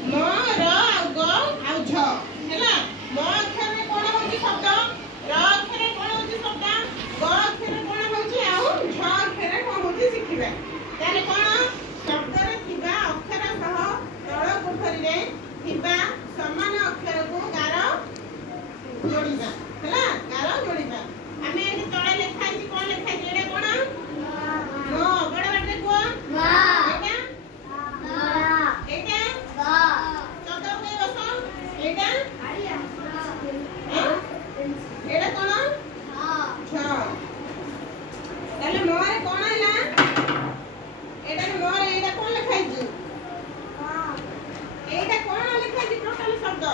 म र आ ग आ झ हैला म अक्षर रे कोन होची शब्द र अक्षर रे कोन होची शब्द ग अक्षर रे कोन होची आ झ अक्षर रे कोन होची शिखिबा ताले कोन शब्द रे थिबा अक्षर सह तळ कोठरी रे थिबा समान अक्षर को गार जोड़ीबा हैला गार जोड़ीबा आमे एठी तळे लेखाई छी कोन लेखाई छी एडे कोन म बड़ बाटे को म एटा ग चौका पे बसो एटा एटा कोन छ ताले मोरे कोन हैला एटा मोरे एटा कोन लेखाई छी एटा कोन लेखाई छी टोटल शब्द